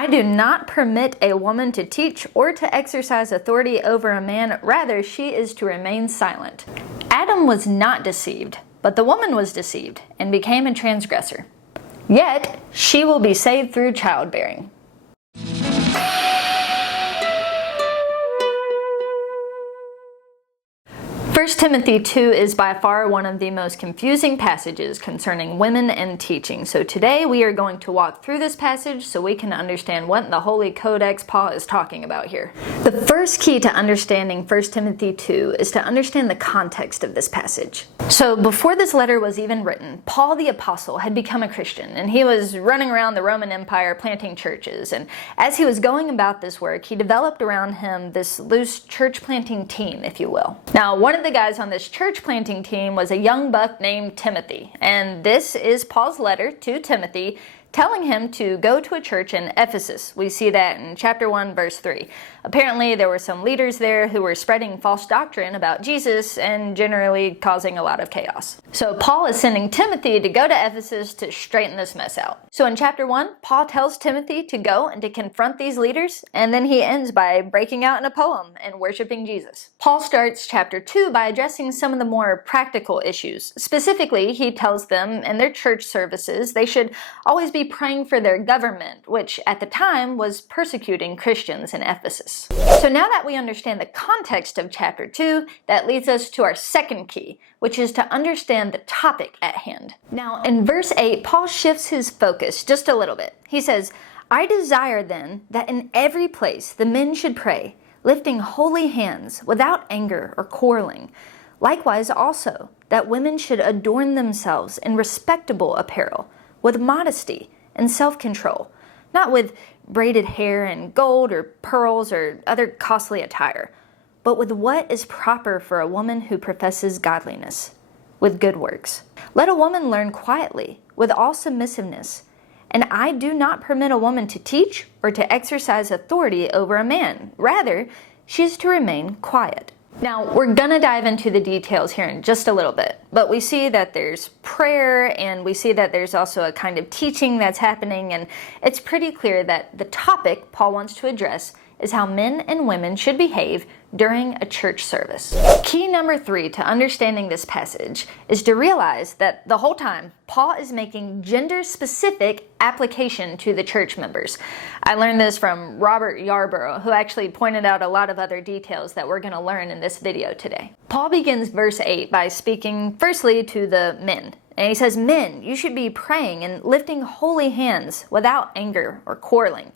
I do not permit a woman to teach or to exercise authority over a man. Rather, she is to remain silent. Adam was not deceived, but the woman was deceived and became a transgressor. Yet, she will be saved through childbearing. 1 Timothy 2 is by far one of the most confusing passages concerning women and teaching. So today we are going to walk through this passage so we can understand what in the Holy Codex Paul is talking about here. The first key to understanding 1 Timothy 2 is to understand the context of this passage. So before this letter was even written, Paul the Apostle had become a Christian, and he was running around the Roman Empire planting churches. And as he was going about this work, he developed around him this loose church planting team, if you will. Now, one of the guys on this church planting team was a young buck named Timothy, and this is Paul's letter to Timothy telling him to go to a church in Ephesus. We see that in chapter 1, verse 3. Apparently, there were some leaders there who were spreading false doctrine about Jesus and generally causing a lot of chaos. So Paul is sending Timothy to go to Ephesus to straighten this mess out. So in chapter 1, Paul tells Timothy to go and to confront these leaders, and then he ends by breaking out in a poem and worshiping Jesus. Paul starts chapter 2 by addressing some of the more practical issues. Specifically, he tells them in their church services they should always be praying for their government, which at the time was persecuting Christians in Ephesus. So now that we understand the context of chapter 2, that leads us to our second key, which is to understand the topic at hand. Now, in verse 8, Paul shifts his focus just a little bit. He says, "I desire then that in every place the men should pray, lifting holy hands without anger or quarreling. Likewise also, that women should adorn themselves in respectable apparel, with modesty and self-control, not with braided hair and gold or pearls or other costly attire, but with what is proper for a woman who professes godliness, with good works. Let a woman learn quietly, with all submissiveness. And I do not permit a woman to teach or to exercise authority over a man. Rather, she is to remain quiet." Now, we're gonna dive into the details here in just a little bit, but we see that there's prayer and we see that there's also a kind of teaching that's happening, and it's pretty clear that the topic Paul wants to address is how men and women should behave during a church service. Key number 3 to understanding this passage is to realize that the whole time Paul is making gender-specific application to the church members. I learned this from Robert Yarborough, who actually pointed out a lot of other details that we're going to learn in this video today. Paul begins verse 8 by speaking firstly to the men. And he says, "Men, you should be praying and lifting holy hands without anger or quarreling."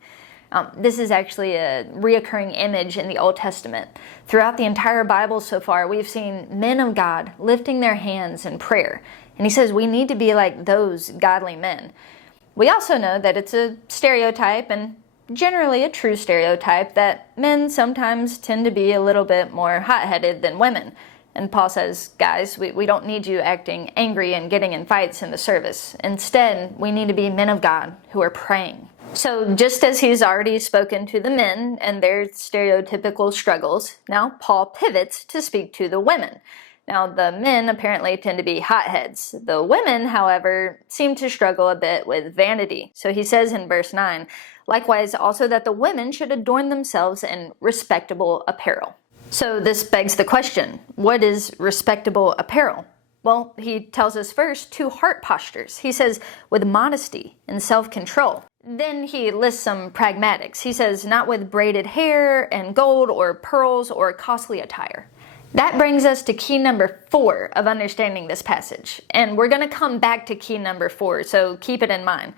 This is actually a reoccurring image in the Old Testament. Throughout the entire Bible so far, we've seen men of God lifting their hands in prayer. And he says we need to be like those godly men. We also know that it's a stereotype, and generally a true stereotype, that men sometimes tend to be a little bit more hot-headed than women. And Paul says, guys, we don't need you acting angry and getting in fights in the service. Instead, we need to be men of God who are praying. So just as he's already spoken to the men and their stereotypical struggles, now Paul pivots to speak to the women. Now, the men apparently tend to be hotheads. The women, however, seem to struggle a bit with vanity. So he says in verse 9, "Likewise also that the women should adorn themselves in respectable apparel." So this begs the question, what is respectable apparel? Well, he tells us first 2 heart postures. He says, with modesty and self-control. Then he lists some pragmatics. He says, not with braided hair and gold or pearls or costly attire. That brings us to key number 4 of understanding this passage. And we're going to come back to key number 4, so keep it in mind.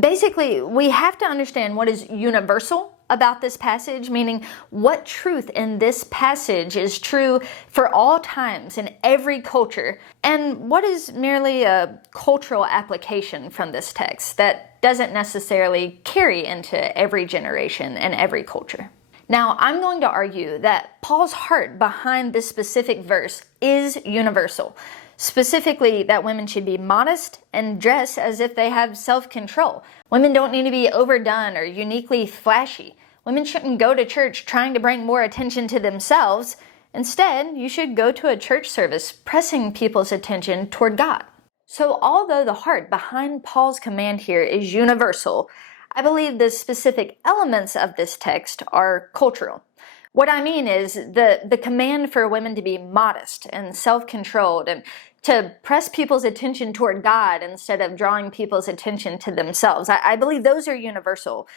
Basically, we have to understand what is universal about this passage, meaning what truth in this passage is true for all times in every culture, and what is merely a cultural application from this text that doesn't necessarily carry into every generation and every culture. Now, I'm going to argue that Paul's heart behind this specific verse is universal. Specifically, that women should be modest and dress as if they have self-control. Women don't need to be overdone or uniquely flashy. Women shouldn't go to church trying to bring more attention to themselves. Instead, you should go to a church service pressing people's attention toward God. So although the heart behind Paul's command here is universal, I believe the specific elements of this text are cultural. What I mean is the command for women to be modest and self-controlled and to press people's attention toward God instead of drawing people's attention to themselves. I believe those are universal.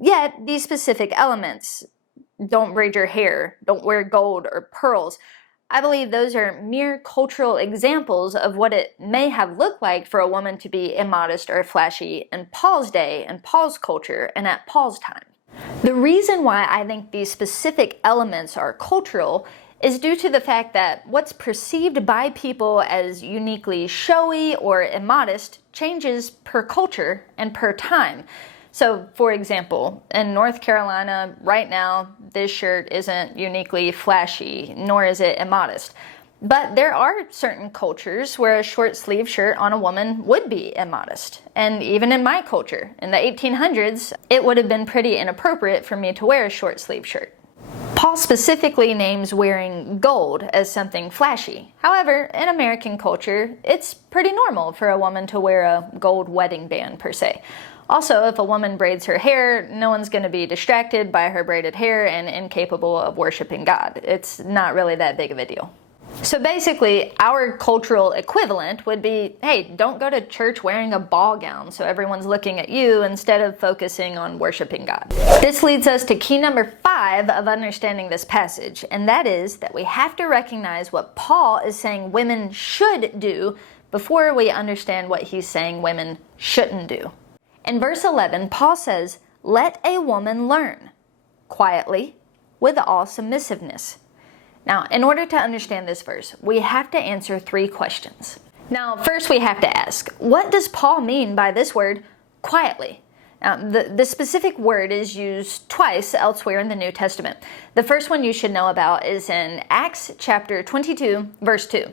Yet, these specific elements, don't braid your hair, don't wear gold or pearls, I believe those are mere cultural examples of what it may have looked like for a woman to be immodest or flashy in Paul's day and Paul's culture and at Paul's time. The reason why I think these specific elements are cultural is due to the fact that what's perceived by people as uniquely showy or immodest changes per culture and per time. So, for example, in North Carolina, right now, this shirt isn't uniquely flashy, nor is it immodest. But there are certain cultures where a short sleeve shirt on a woman would be immodest. And even in my culture, in the 1800s, it would have been pretty inappropriate for me to wear a short sleeve shirt. Paul specifically names wearing gold as something flashy. However, in American culture, it's pretty normal for a woman to wear a gold wedding band per se. Also, if a woman braids her hair, no one's going to be distracted by her braided hair and incapable of worshiping God. It's not really that big of a deal. So basically, our cultural equivalent would be, hey, don't go to church wearing a ball gown so everyone's looking at you instead of focusing on worshiping God. This leads us to key number 5 of understanding this passage, and that is that we have to recognize what Paul is saying women should do before we understand what he's saying women shouldn't do. In verse 11, Paul says, "Let a woman learn, quietly, with all submissiveness." Now, in order to understand this verse, we have to answer 3 questions. Now, first we have to ask, what does Paul mean by this word, quietly? Now, the specific word is used twice elsewhere in the New Testament. The first one you should know about is in Acts chapter 22, verse 2.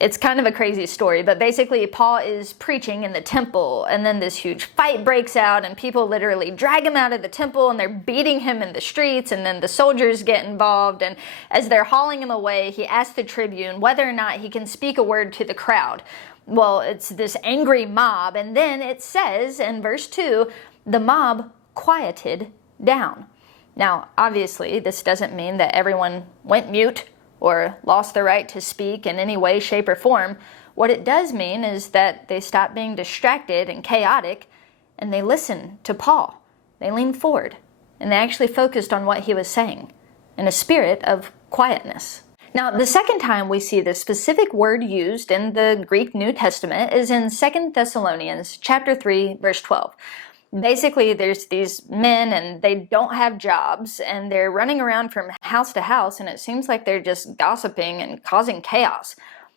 It's kind of a crazy story, but basically Paul is preaching in the temple, and then this huge fight breaks out, and people literally drag him out of the temple, and they're beating him in the streets, and then the soldiers get involved, and as they're hauling him away, he asks the tribune whether or not he can speak a word to the crowd. Well, it's this angry mob, and then it says in verse 2, the mob quieted down. Now, obviously, this doesn't mean that everyone went mute or lost the right to speak in any way, shape, or form. What it does mean is that they stopped being distracted and chaotic, and they listened to Paul. They leaned forward, and they actually focused on what he was saying in a spirit of quietness. Now, the second time we see the specific word used in the Greek New Testament is in 2 Thessalonians chapter 3, verse 12. Basically, there's these men and they don't have jobs and they're running around from house to house, and it seems like they're just gossiping and causing chaos.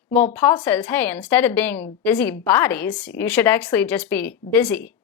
Well, Paul says, hey, instead of being busy bodies, you should actually just be busy,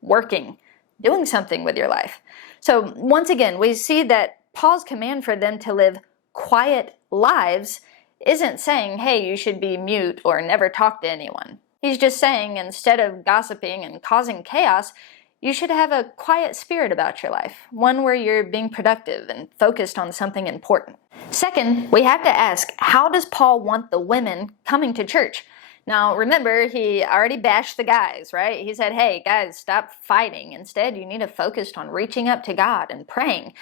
working, doing something with your life. So once again, we see that Paul's command for them to live quiet lives isn't saying, hey, you should be mute or never talk to anyone. He's just saying, instead of gossiping and causing chaos, you should have a quiet spirit about your life, one where you're being productive and focused on something important. Second, we have to ask, how does Paul want the women coming to church? Now, remember, he already bashed the guys, right? He said, hey, guys, stop fighting. Instead, you need to focus on reaching up to God and praying.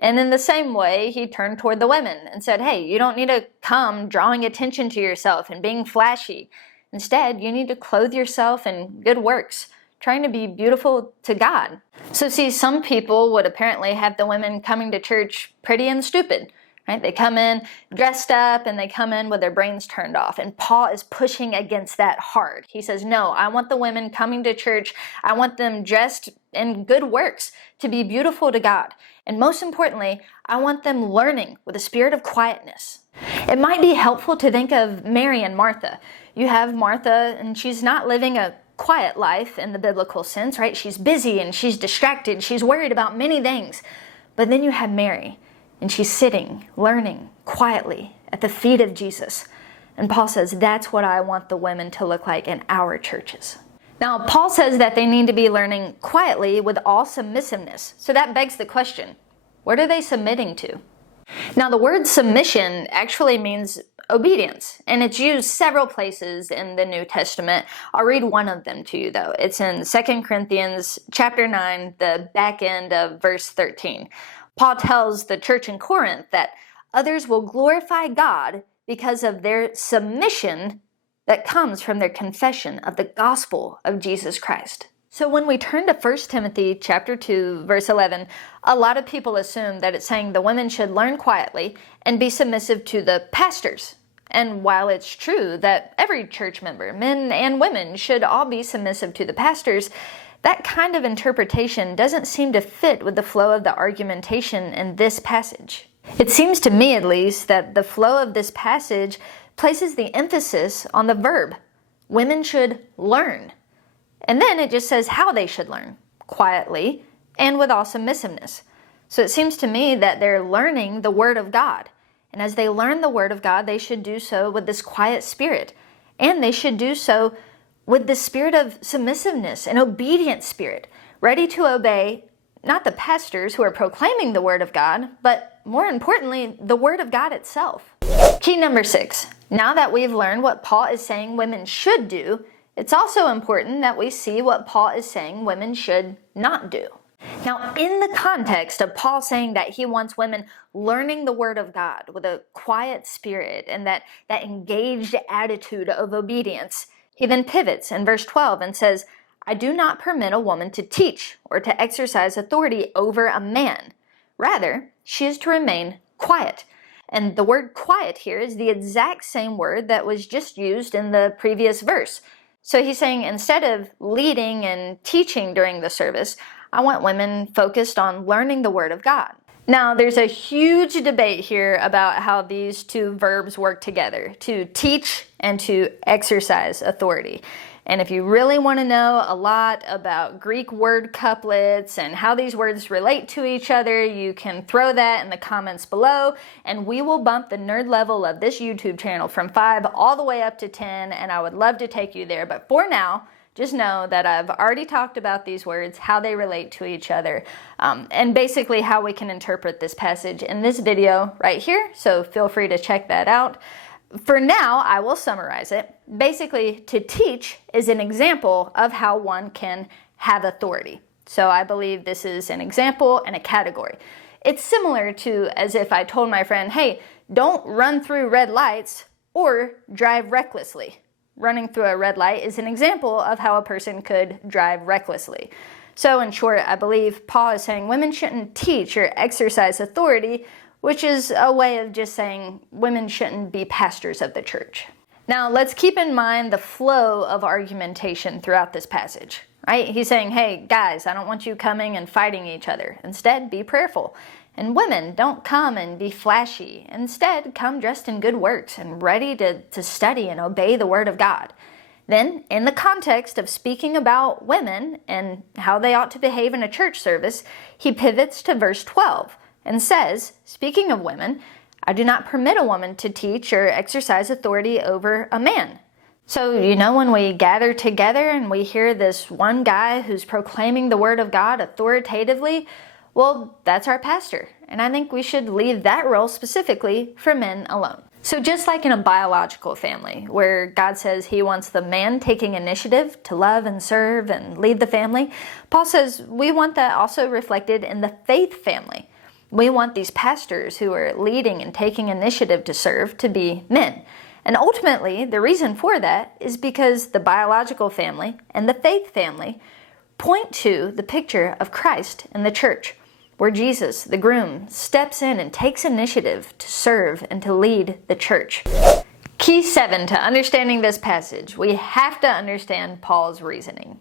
And in the same way, he turned toward the women and said, hey, you don't need to come drawing attention to yourself and being flashy. Instead, you need to clothe yourself in good works, trying to be beautiful to God. So see, some people would apparently have the women coming to church pretty and stupid, right? They come in dressed up and they come in with their brains turned off. And Paul is pushing against that hard. He says, no, I want the women coming to church, I want them dressed in good works to be beautiful to God. And most importantly, I want them learning with a spirit of quietness. It might be helpful to think of Mary and Martha. You have Martha, and she's not living a quiet life in the biblical sense, right? She's busy and she's distracted. She's worried about many things. But then you have Mary, and she's sitting, learning quietly at the feet of Jesus. And Paul says, that's what I want the women to look like in our churches. Now, Paul says that they need to be learning quietly with all submissiveness. So that begs the question, what are they submitting to? Now, the word submission actually means obedience, and it's used several places in the New Testament. I'll read one of them to you though. It's in 2 Corinthians chapter 9, the back end of verse 13. Paul tells the church in Corinth that others will glorify God because of their submission that comes from their confession of the gospel of Jesus Christ. So when we turn to 1 Timothy chapter 2, verse 11, a lot of people assume that it's saying the women should learn quietly and be submissive to the pastors. And while it's true that every church member, men and women, should all be submissive to the pastors, that kind of interpretation doesn't seem to fit with the flow of the argumentation in this passage. It seems to me, at least, that the flow of this passage places the emphasis on the verb. Women should learn. And then it just says how they should learn, quietly and with all submissiveness. So it seems to me that they're learning the Word of God. And as they learn the Word of God, they should do so with this quiet spirit. And they should do so with the spirit of submissiveness, an obedient spirit, ready to obey not the pastors who are proclaiming the Word of God, but more importantly, the Word of God itself. Key number 6. Now that we've learned what Paul is saying women should do, it's also important that we see what Paul is saying women should not do. Now, in the context of Paul saying that he wants women learning the Word of God with a quiet spirit and that engaged attitude of obedience, he then pivots in verse 12 and says, I do not permit a woman to teach or to exercise authority over a man. Rather, she is to remain quiet. And the word quiet here is the exact same word that was just used in the previous verse. So he's saying instead of leading and teaching during the service, I want women focused on learning the Word of God. Now, there's a huge debate here about how these two verbs work together, to teach and to exercise authority. And if you really want to know a lot about Greek word couplets and how these words relate to each other, you can throw that in the comments below, and we will bump the nerd level of this YouTube channel from 5 all the way up to 10, and I would love to take you there. But for now, just know that I've already talked about these words, how they relate to each other, and basically how we can interpret this passage in this video right here, so feel free to check that out. For now, I will summarize it. Basically, to teach is an example of how one can have authority. So I believe this is an example and a category. It's similar to as if I told my friend, hey, don't run through red lights or drive recklessly. Running through a red light is an example of how a person could drive recklessly. So in short, I believe Paul is saying women shouldn't teach or exercise authority, which is a way of just saying women shouldn't be pastors of the church. Now, let's keep in mind the flow of argumentation throughout this passage, right? He's saying, hey, guys, I don't want you coming and fighting each other. Instead, be prayerful. And women, don't come and be flashy. Instead, come dressed in good works and ready to study and obey the Word of God. Then, in the context of speaking about women and how they ought to behave in a church service, he pivots to verse 12. And says, speaking of women, I do not permit a woman to teach or exercise authority over a man. So, when we gather together and we hear this one guy who's proclaiming the Word of God authoritatively, well, that's our pastor. And I think we should leave that role specifically for men alone. So just like in a biological family, where God says he wants the man taking initiative to love and serve and lead the family, Paul says we want that also reflected in the faith family. We want these pastors who are leading and taking initiative to serve to be men. And ultimately, the reason for that is because the biological family and the faith family point to the picture of Christ in the church, where Jesus, the groom, steps in and takes initiative to serve and to lead the church. Key 7 to understanding this passage, we have to understand Paul's reasoning.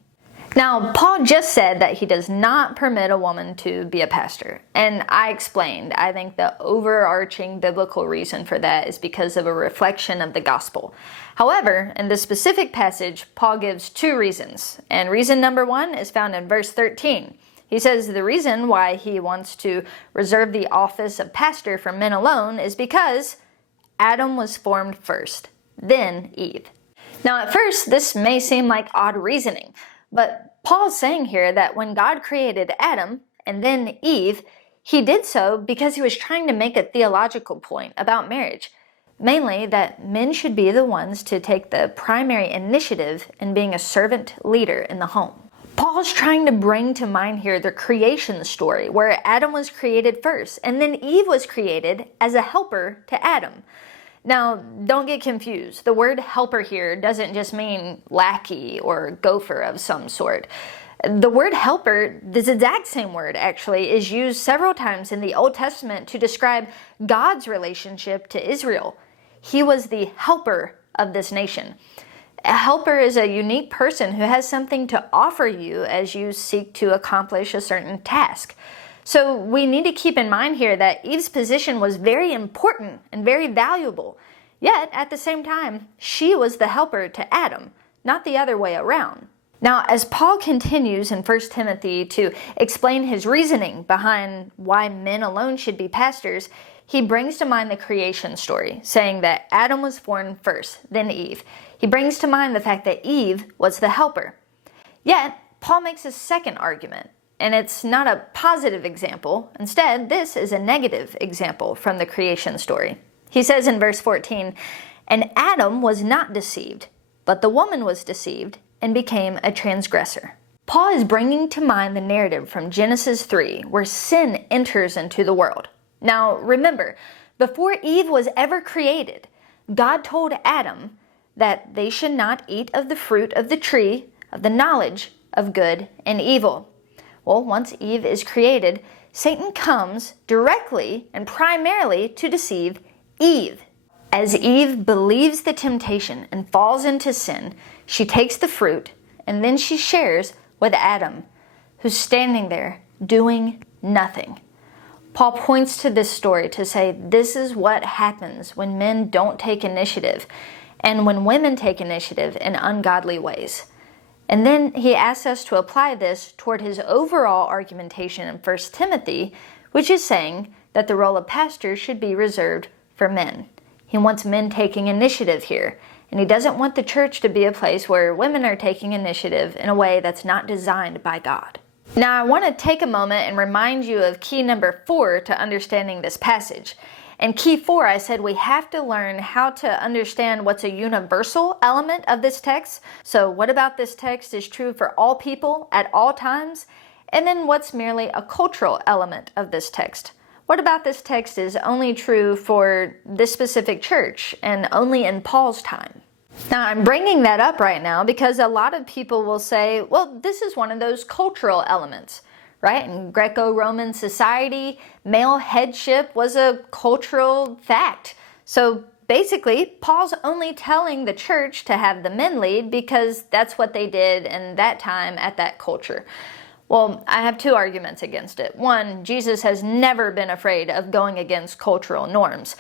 Now, Paul just said that he does not permit a woman to be a pastor. And I explained, I think the overarching biblical reason for that is because of a reflection of the gospel. However, in this specific passage, Paul gives 2 reasons. And reason number 1 is found in verse 13. He says the reason why he wants to reserve the office of pastor for men alone is because Adam was formed first, then Eve. Now, at first, this may seem like odd reasoning. But Paul's saying here that when God created Adam and then Eve, he did so because he was trying to make a theological point about marriage. mainly that men should be the ones to take the primary initiative in being a servant leader in the home. Paul's trying to bring to mind here the creation story, where Adam was created first, and then Eve was created as a helper to Adam. Now, don't get confused. The word helper here doesn't just mean lackey or gopher of some sort. The word helper, this exact same word actually, is used several times in the Old Testament to describe God's relationship to Israel. He was the helper of this nation. A helper is a unique person who has something to offer you as you seek to accomplish a certain task. So we need to keep in mind here that Eve's position was very important and very valuable. Yet, at the same time, she was the helper to Adam, not the other way around. Now, as Paul continues in 1 Timothy to explain his reasoning behind why men alone should be pastors, he brings to mind the creation story, saying that Adam was formed first, then Eve. He brings to mind the fact that Eve was the helper. Yet, Paul makes a second argument, and it's not a positive example. Instead, this is a negative example from the creation story. He says in verse 14, "And Adam was not deceived, but the woman was deceived and became a transgressor." Paul is bringing to mind the narrative from Genesis 3, where sin enters into the world. Now, remember, before Eve was ever created, God told Adam that they should not eat of the fruit of the tree of the knowledge of good and evil. Well, once Eve is created, Satan comes directly and primarily to deceive Eve. As Eve believes the temptation and falls into sin, she takes the fruit and then she shares with Adam, who's standing there doing nothing. Paul points to this story to say this is what happens when men don't take initiative and when women take initiative in ungodly ways. And then he asks us to apply this toward his overall argumentation in 1 Timothy, which is saying that the role of pastor should be reserved for men. He wants men taking initiative here, and he doesn't want the church to be a place where women are taking initiative in a way that's not designed by God. Now, I want to take a moment and remind you of key number 4 to understanding this passage. And key 4, I said we have to learn how to understand what's a universal element of this text. So what about this text is true for all people at all times? And then what's merely a cultural element of this text? What about this text is only true for this specific church and only in Paul's time? Now, I'm bringing that up right now because a lot of people will say, well, this is one of those cultural elements, right? In Greco-Roman society, male headship was a cultural fact. So basically, Paul's only telling the church to have the men lead because that's what they did in that time at that culture. Well, I have 2 arguments against it. One, Jesus has never been afraid of going against cultural norms.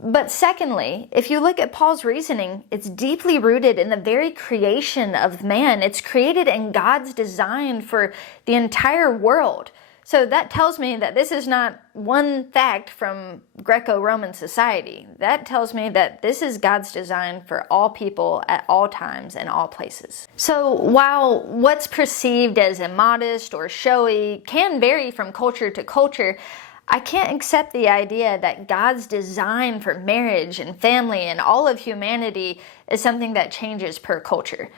But secondly, if you look at Paul's reasoning, it's deeply rooted in the very creation of man. It's created in God's design for the entire world. So that tells me that this is not one fact from Greco-Roman society. That tells me that this is God's design for all people at all times and all places. So while what's perceived as immodest or showy can vary from culture to culture, I can't accept the idea that God's design for marriage and family and all of humanity is something that changes per culture.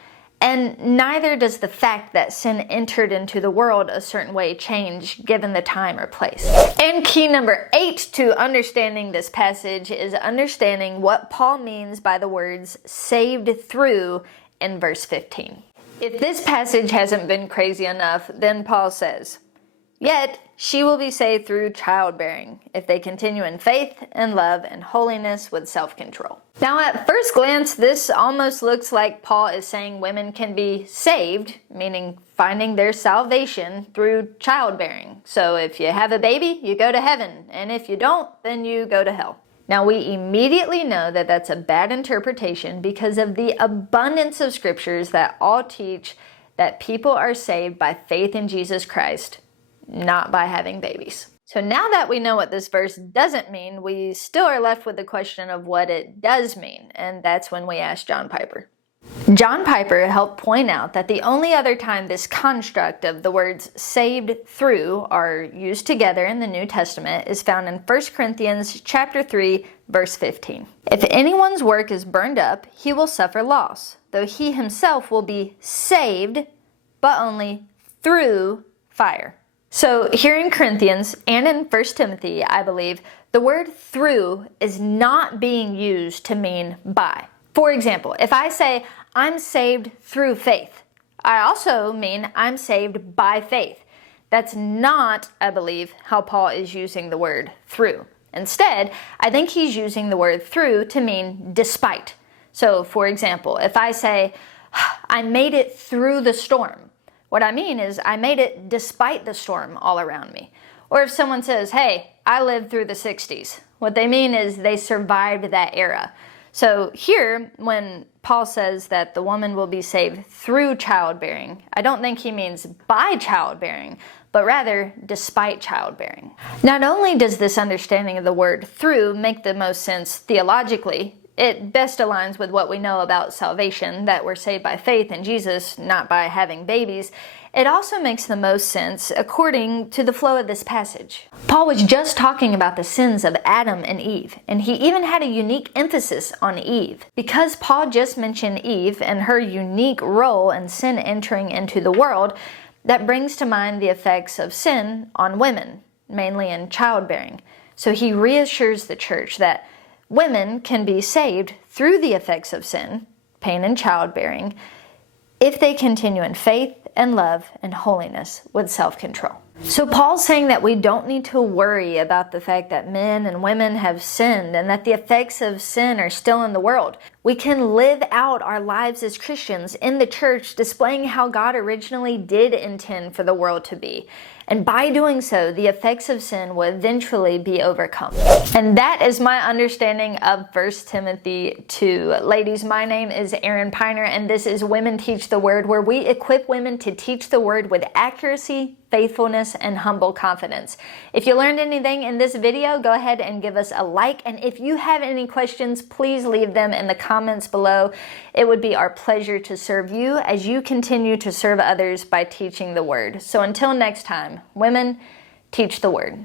And neither does the fact that sin entered into the world a certain way change given the time or place. And key number 8 to understanding this passage is understanding what Paul means by the words saved through in verse 15. If this passage hasn't been crazy enough, then Paul says, "Yet she will be saved through childbearing, if they continue in faith and love and holiness with self-control." Now, at first glance, this almost looks like Paul is saying women can be saved, meaning finding their salvation through childbearing. So if you have a baby, you go to heaven, and if you don't, then you go to hell. Now, we immediately know that that's a bad interpretation because of the abundance of scriptures that all teach that people are saved by faith in Jesus Christ, not by having babies. So now that we know what this verse doesn't mean, we still are left with the question of what it does mean, and that's when we ask John Piper. John Piper helped point out that the only other time this construct of the words saved through are used together in the New Testament is found in 1 Corinthians chapter 3, verse 15. If anyone's work is burned up, he will suffer loss, though he himself will be saved, but only through fire. So here in Corinthians and in 1 Timothy, I believe, the word through is not being used to mean by. For example, if I say, I'm saved through faith, I also mean I'm saved by faith. That's not, I believe, how Paul is using the word through. Instead, I think he's using the word through to mean despite. So, for example, if I say, I made it through the storm, what I mean is I made it despite the storm all around me. Or if someone says, hey, I lived through the 60s, what they mean is they survived that era. So here, when Paul says that the woman will be saved through childbearing, I don't think he means by childbearing, but rather despite childbearing. Not only does this understanding of the word through make the most sense theologically, it best aligns with what we know about salvation, that we're saved by faith in Jesus, not by having babies. It also makes the most sense according to the flow of this passage. Paul was just talking about the sins of Adam and Eve, and he even had a unique emphasis on Eve. Because Paul just mentioned Eve and her unique role in sin entering into the world, that brings to mind the effects of sin on women, mainly in childbearing. So he reassures the church that women can be saved through the effects of sin, pain and childbearing, if they continue in faith and love and holiness with self-control. So Paul's saying that we don't need to worry about the fact that men and women have sinned and that the effects of sin are still in the world. We can live out our lives as Christians in the church, displaying how God originally did intend for the world to be. And by doing so, the effects of sin will eventually be overcome. And that is my understanding of 1 Timothy 2. Ladies, my name is Erin Piner, and this is Women Teach the Word, where we equip women to teach the Word with accuracy, faithfulness, and humble confidence. If you learned anything in this video, go ahead and give us a like. And if you have any questions, please leave them in the comments below. It would be our pleasure to serve you as you continue to serve others by teaching the Word. So until next time, women, teach the Word.